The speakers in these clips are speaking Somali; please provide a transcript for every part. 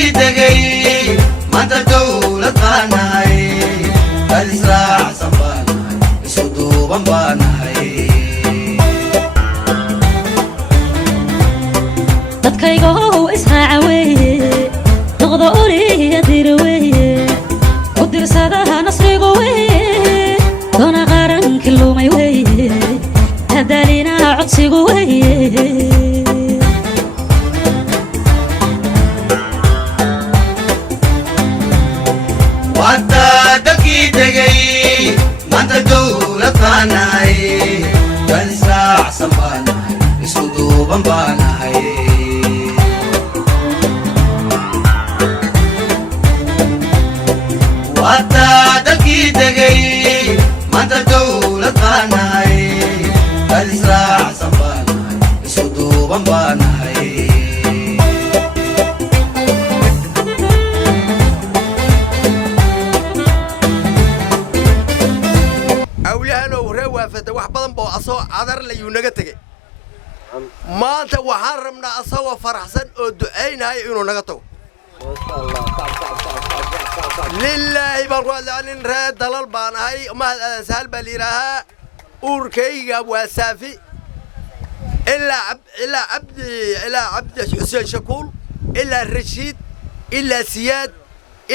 dalkii degay maanta dawlad baanahay dad israacsan baanahay isu duuban baanahay dadkaygow israaca weeye noqdo uliya dira weeye u dirsadaha nasrigu weeye doona qaranki lumay weeye hadalina codsigu weeye maanta dalkii degay maanta dawlad baanahay dad israacsan baanahay isu duuban baanahay maanta dalkii degay maanta dawlad baanahay dad israacsan baanahay isu duuban baanahay وافد wax badan boo asoo cadar la yu naga tagay maanta waxaan rabnaa asoo faraxsan oo duceynaya inuu naga tago lillahi barwaalin reed dalal baan ahay ma sahal baliraha urkayga waa saafi ila abdi xuseen shakuul ila rashid ila siyaad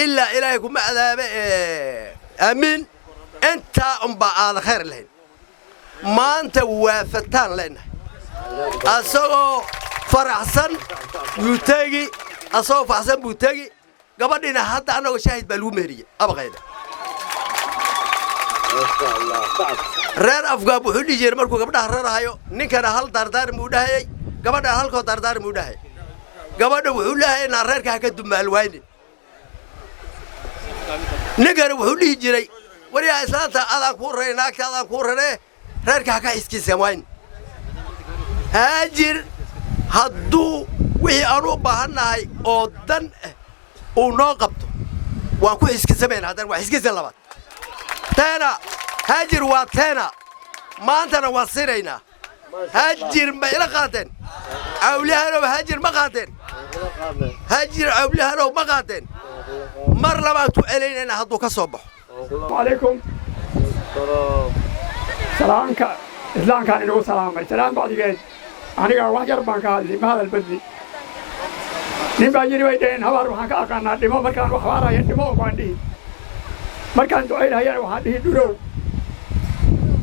ila ilaahay kuma adaabe aamin انت على خير لين ما انت وافتان لنا اسو فرحسن بوتاغي اسو فرحسن بوتاغي غبدينا حتى انا شاهد بالو مهريه ابغيدا ما شاء الله رير افغاب وحو ديجير markuu gabadha rarahayo ninkana hal dardaar muu dhahay gabadha halko dardaar muu dhahay gabadha wuxuu leeyahay in reerka ka dumaal waynin ninkana wuxuu dhigi jiray وريا إسلامتا أذان كورة ناك أذان كورة رأيك كا إسكيسة وين هاجر هدو وهي أنو بهناي أودن وناقبته وأكو إسكيسة بين هذا وإسكيسة لبعض تانا هاجر واتانا ما أنتنا وصيرينا هاجر ما إلى قاتن أولياء هاجر ما قاتن هاجر أولياء ما قاتن مر لما تقولين أنا هدو كصبح عليكم سلامك إسلام كان إنه سلام سلام بعد جيد أنا قال واحد يربان قال ما هذا البدي نبى يجري ويدين هوار وحنا كأكان دمو مركان وحوارا يدمو باندي مركان تعيد هاي وحده درو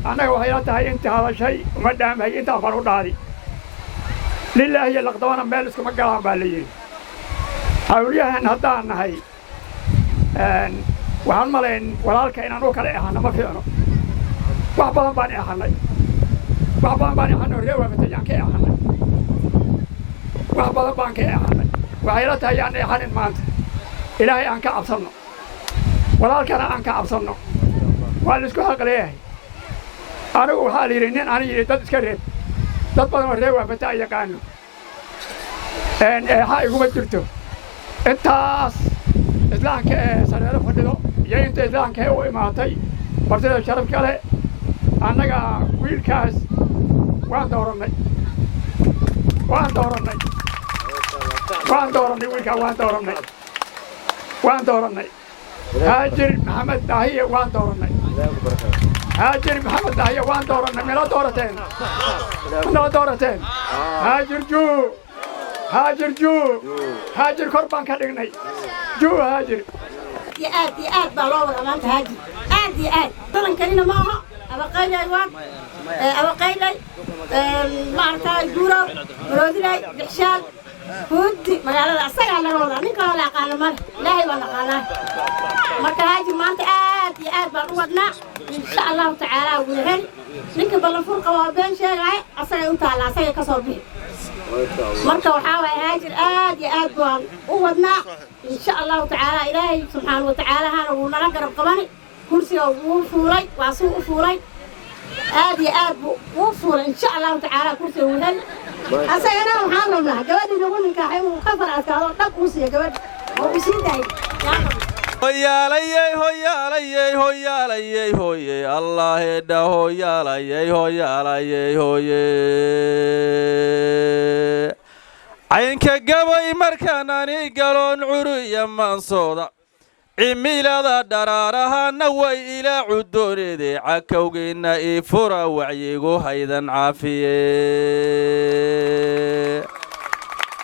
أنا وهاي هاي أنت هذا شيء ومدام هاي أنت فرود هذه لله هي اللقطة مالس كم قلام بالي أولياء هن هدان هاي waxaan malayn walaalka inaan oo kale ahana ma fiicno wax badan baan ahanay reewa mataan ka ahanay wax badan baan ka ahanay waxay la tahay aan ahanin maanta ilaahay aan ka cabsano walaalkana aan ka cabsano waa la isku xaqleeyahay anigu waxaa la yiri nin aan yiri dad iska reeb dad badan oo reewa mataan yaqaano ha iguma jirto intaas islaamka sareero fadhido ينت إسلام كهو إماتي برتدا شرف كله أنا ويل كاس وان دورني ويل كا وان دورني هاجر محمد داهية وان دورني هاجر محمد داهية وان دورني من دورتين هاجر جو هاجر قربان كدغني جو هاجر يا بالله أمانة هاجي آد طلعن كرينا معها أبقيلي أيوان أبقيلي ما أعرفها جورا برودلي بحشال هودي ما قال لا أصلا أنا والله نك ولا قال مر لا هي ولا قال ما كهاجي ما أنت آد بالودنا إن شاء الله تعالى وهل نك بالفرقة وبين شيء أصلا أنت على أصلا كصوبي مركا وحاوي هاجر آد بان وودنا إن شاء الله تعالى إلهي سبحانه وتعالى هذا ونرجع قباني كرسي وفوري وعصو وفوري آد وفوري إن شاء الله تعالى كرسي وهل أنا محمد الله جوادي نقول لك حيو خبر أسكار لا كرسي جواد وبسيداي هيا لي الله ده هيا لي caynka gabay markaan ani galoon curiya maansooda cimilada dharaarahana way ilaa cudooneede cakowgeenna ii fura wacyigu haydan caafiye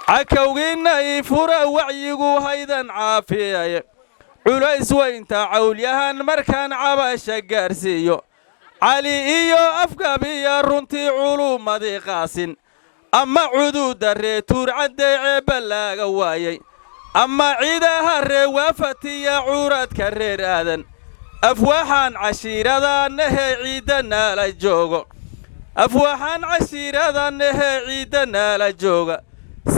cakowgeenna ii fura wacyigu haydan caafiyaye culays weynta cawlyahan markaan cabasha gaarsiiyo cali iyo afgabiya runtii culumadii qaasin ama cududa ree tuurcaddee ceebba laaga waayay ama ciidaha ree waafatiya curadka reer aadan afwaxaan cashiiradannahee ciidana la joogo afwaxaan cashiiradannahee ciidana la jooga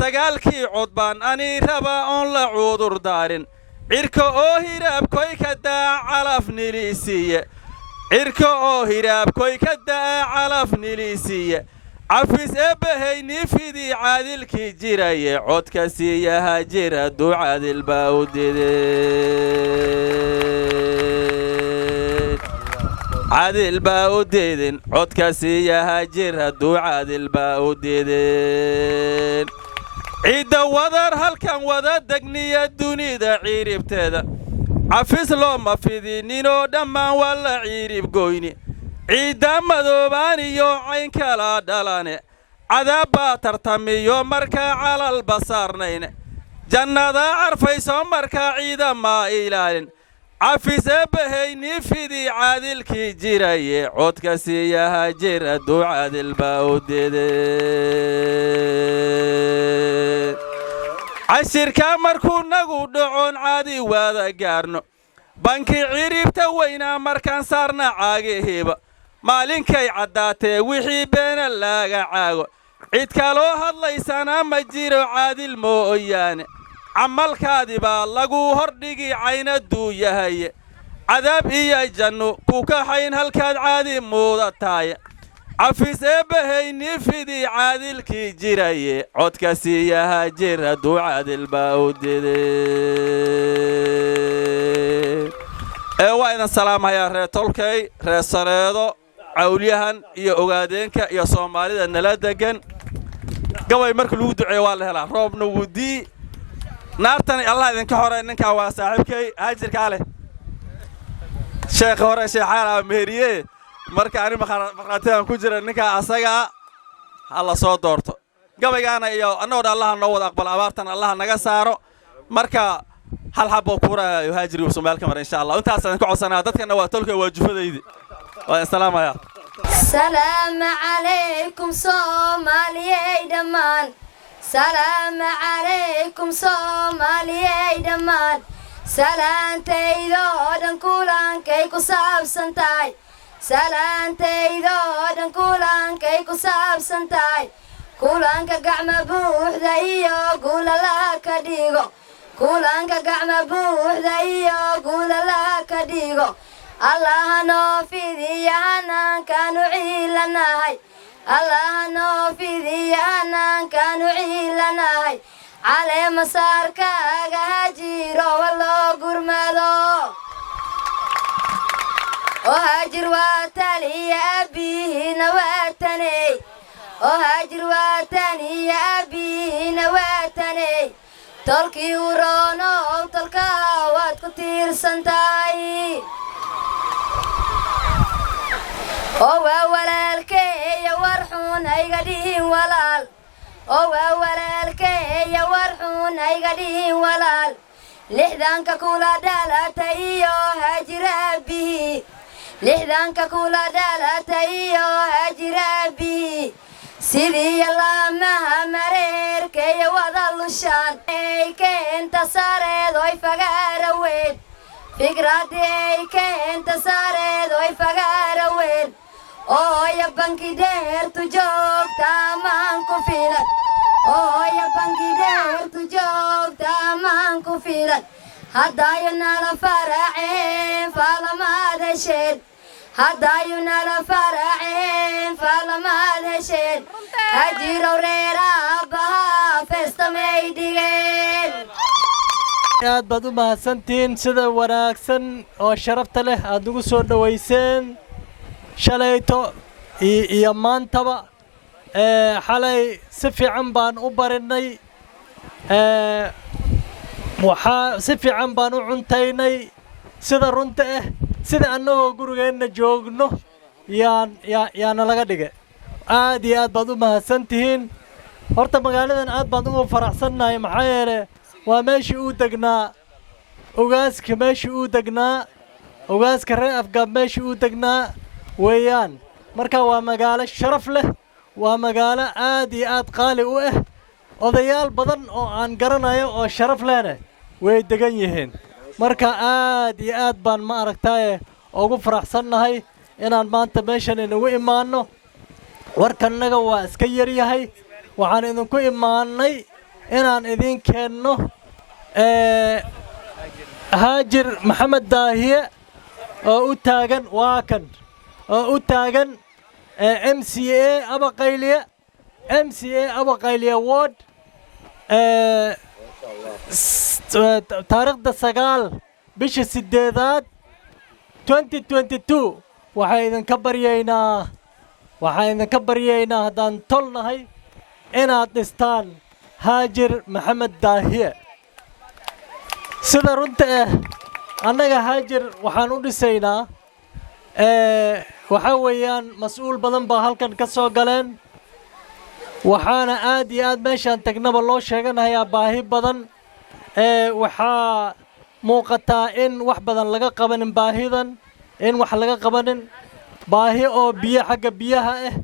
sagaalkii cod baan ani raba oon la cudur daarin cirka oo hiraabkoy ka daa calaf niliisiiye cirka oo hiraabkoy ka daa calaf niliisiiye cafis eebbahay niifidii caadilkii jiraye codka siiyaha jira ducadil baa u deedeen cadil baa u deedeen codka siiyaha jira ducadil baa u deedeen ciidda wadar halkan wada degniya dunida ciiribteeda cafis looma fidininoo dhammaan waa la ciirib goyni ciidda madoobaan iyo cayn kala dhalane cadaab baa tartamiyo markaa calalba saarnayne jannadaa carfayso markaa ciidamaa ilaalin cafis eebbahay niifidii caadilkii jiraye codka siiyaha jira ducadil baa u deedeen cashirka markuu nagu dhacoon caadi waada gaarno banki ciribta weynaa markaan saarna caagihiiba maalinkay caddaatee wixii beena laaga caago cid kaloo hadlaysana ma jiro caadil mooyaane camalkaadi baa lagu hordhigi caynaduu yahaye cadaab iyo janno ku kaxayn halkaad caadi muudataaya cafis eebbahay niifidii caadilkii jiraye codka siiyaha jira ducadil baa u deedeen waa idan salaamayaa reer tolkay reer sareedo cawlyahan iyo ogaadeenka iyo soomaalida nala degan gabay marka lagu duceeyo waa la helaa roobna wudii naartan allah idinka hore ninkaa waa saaxiibkay haajirkaa leh sheekha hore sheexaala meheriye marka ani maqraatidan ku jira ninkaa asaga ha la soo doorto gabaygaana iyo annagoo dhan allaha noo wada aqbal abaartan allaha naga saaro marka hal xabo kuuraayo haajiri uu Soomaaliya mar insha Allah intaasaan ku codsanaa dadkana waa tolka waajifadaydi waa salaamaya salaam alaykum Soomaaliyay dhamaan salaam alaykum Soomaaliyay dhamaan salaantaydo dhan kulankay ku saabsantahay salaantaydo dhan kulankay ku saabsantahay kulanka gacma buuxda iyo gulala ka dhigo kulanka gacma buuxda iyo gulala ka dhigo allaha noo fidiyaanaan kaanu ciilanahay allaha noo fidiyaanaan kaanu ciilanahay calee masaarkaaga hajiro waloo gurmado oo hajir waa taliya abiihina waa taney oo hajir waa taniya abiihina waa taney tolkii u roonow tolkaa waad ku tiirsan tahay oo waa walaalkeeya war xun hayga dhihin walaal oo waa walaalkeeya war xun hayga dhihin walaal lixdanka kula dhalatay iyo hajir abihi lixdanka kula dhalatay iyo hajir abihi sidii laamaha mareerkeeya wada lushaan ay keenta sareed oy fagaaraweyn fikradii ay keenta sareed oy fagaaraweyn ooya banki dheertu joogta amaan ku filan ooya banki dheertu joogta amaan ku filan haddaayu nala faraceen faalamaad hesheen haddaayu nala faraceen faalamaad hesheen hajirow reer aabbahaa feestamay dhigeen aad baad u mahadsantihiin sida wanaagsan oo sharafta leh aad ugu soo dhowayseen shalayto iyo maantaba xalay si fiican baan u barinay waxaa si fiican baan u cuntaynay sida runta ah sida annagoo gurigeenna joogno yaana laga dhigay aad iyo aad baad u mahadsantihiin horta magaaladan aad baan ugu faraxsannahay maxaa yeelay waa meeshii uu degnaa ogaaska meeshii uu degnaa ogaaska reer afgaab meeshii uu degnaa weeyaan marka waa magaalo sharaf leh waa magaalo aad iyo aad qaali u ah odayaal badan oo aan garanayo oo sharaf lehna way degan yihiin marka aad iyo aad baan ma aragtaaye ugu faraxsannahay inaan maanta meeshan inagu imaanno warkannaga waa iska yaryahay waxaan idinku imaannay inaan idiin keenno haajir maxamed daahiye oo u taagan waa kan oo u taagan MCA abaqayliye ward taariikhda 9 bisha 8 2022 waxaan idinka baryaynaa haddaan tolnahay inaad dhistaan haajir maxamed daahiye sida runta ah annaga haajir waxaan u dhisaynaa waxaa weeyaan mas-uul badan baa halkan ka soo galeen waxaana aad iyo aad meeshaan tagnaba loo sheeganayaa baahi badan waxaa muuqataa in wax badan laga qabanin baahidan in wax laga qabanin baahi oo biyo xagga biyaha ah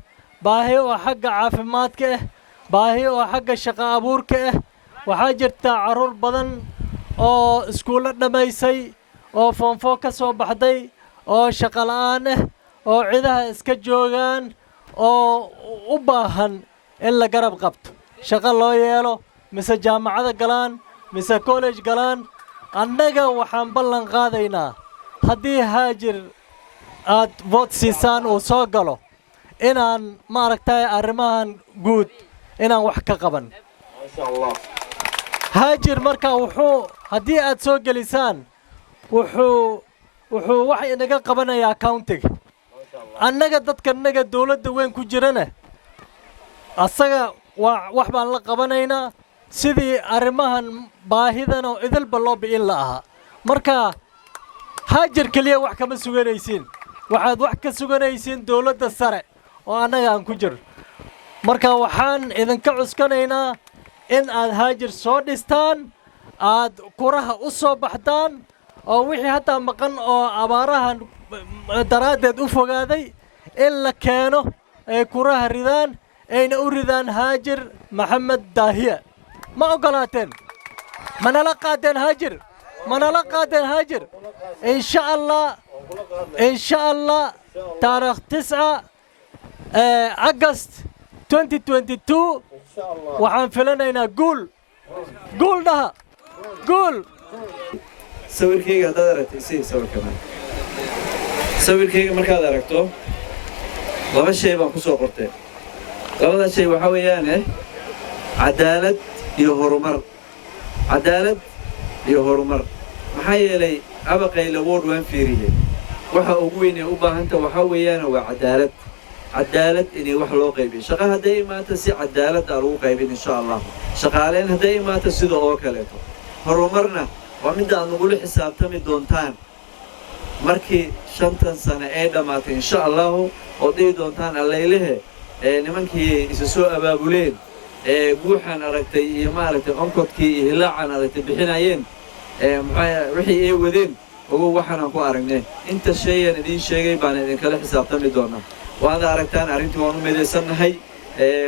baahi oo xagga caafimaadka ah baahi oo xagga shaqo abuurka ah waxaa jirta carruur badan oo iskuulo dhammaysay oo foonfoo ka soo baxday oo shaqo la'aan ah oo cidaha iska joogaan oo u baahan in la garab qabto shaqo loo yeelo mise jaamacada galaan mise college galaan annaga waxaan ballan qaadaynaa haddii haajir aad vote siisaan uu soo galo inaan maaragtay arrimahan guud inaan wax ka qaban haajir marka haddii aad soo gelisaan wuxuu wax inaga qabanayaa countiga annaga dadkanaga dawladda weyn ku jirana asaga wax baan la qabanaynaa sidii arrimahan baahidan oo idilba loo bi'in la'ahaa marka haajir keliya wax kama suganaysiin waxaad wax ka suganaysiin dawladda sare oo annaga aan ku jiro marka waxaan idinka cuskanaynaa in aad haajir soo dhistaan aad kuraha u soo baxdaan oo wixii haddaa maqan oo abaarahan daraaddeed u fogaaday in la keeno ay kuraha ridaan ayna u ridaan haajir maxamed daahiye ma ogolaateen manala qaadeen haajir insha allah taariikh 9 August 2022 waxaan filanaynaa guul dhaha guul sawirkayga haddaad aragtay sii sawirkayga markaad aragto laba shay baan ku soo qortay labada shay waxaa weeyaane cadaalad iyo horumar maxaa yeelay abaqayla ward waan fiiriyey waxa ugu weyn ee u baahanta waxaa weeyaane waa cadaalad inay wax loo qaybiyo shaqo hadday imaato si cadaalad aa lagu qaybin insha allah shaqaaleyn hadday imaato sida oo kaleeto horumarna waa midda aad nagula xisaabtami doontaan markii 5 sano ay dhammaatay insha allahu oo dhihi doontaan allaylehe nimankii isa soo abaabuleen guuxaan aragtay iyo maaragtay onkodkii iyo hilaacaan aragtay bixinayeen wixii ay wadeen ogow waxaanaan ku aragnay inta shayaan idiin sheegay baan idinkala xisaabtami doonaa waad aragtaan arrintii waan u midaysannahay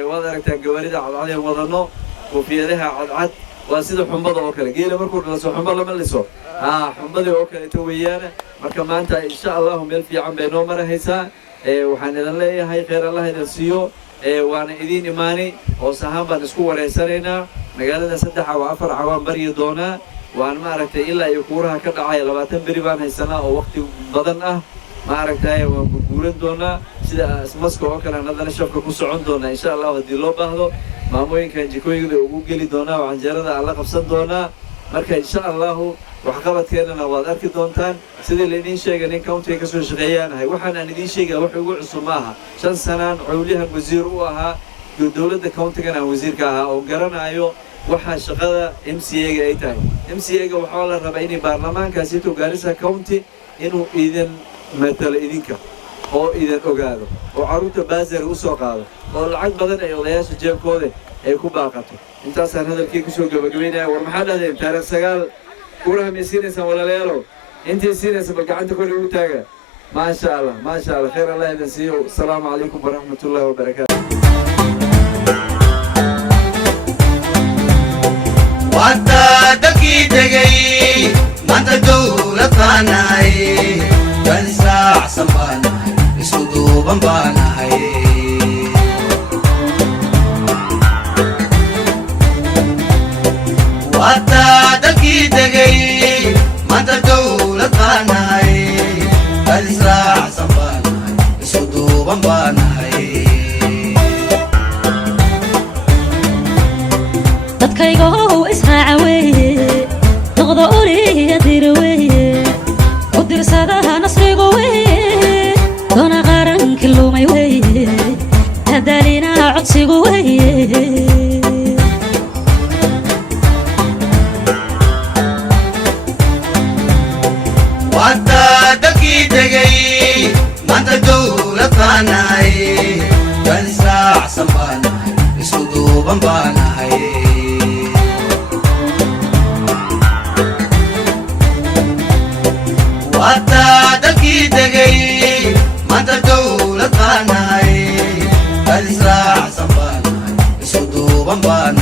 waad aragtaan gawaarida cadcadeen wadanno koofiyadaha cadcad waa sida xumbada oo kale geela markuu dhalaso xumba lama liso xumbadii oo kaleeto weeyaana marka maanta insha allahu meel fiican bay noo marahaysaa waxaan idin leeyahay khayr allah idin siiyo waana idiin imaanay hoos ahaan baan isku wareysanaynaa magaalada 3 cawa 4 cawaan baryi doonaa waan maaragtay ilaa iyo kuuraha ka dhacay 20 beri baan haysanaa oo waqti badan ah maaragtay waan guuran doonaa sida maska oo kale nadana shafka ku socon doonaa insha allah haddii loo baahdo maamooyinkan jikooyinka ugu geli doonaa canjeerada aan la qabsan doonaa marka insha allahu waxqabadkeennana waad arki doontaan sidii laydin sheegay nin countiga ka soo shaqeeyaanahay waxaan aan idiin sheegaya wax ugu cusub maaha 5 sanaan cawliyahan wasiir u ahaa dowladda countigan aan wasiirka ahaa oo garanayo waxaa shaqada MCA-ga ay tahay MCA-ga waxaa la rabaa inay baarlamaankaasito Garissa County inuu idin matalo idinka oo idin ogaado oo caruurta baasari u soo qaado oo lacag badan ay odayaasha jeebkooda ay ku baaqato intaasaan hadalkii ku soo gabagabeynaya war maxaa dhahdeen taariikh 9 uraha miisiinaysan walaalayaalow intii siinaysa bal gacanta kor ugu taaga ما شاء الله خير الله يبارك. السلام عليكم ورحمة الله وبركاته. وأنت دقي ما أنت دولة فاناي كان ساعة سباناي يسودو بمباناي وأنت دقي ما أنت دولة فاناي كالإسراع سنباناي يسودو بمباناي dadkaygow israaca weeye noqdo uliya dir weeye ku dirsadaha nasrigu weeye doona qaranki lumay weeye hadaalinaha codsigu weeye maanta dowla faanahay kan israacsan baanahay isku duuban baanahay waataa dalkii degay maanta dowla faanahay kan israacsan baanahay isku duuban baanahay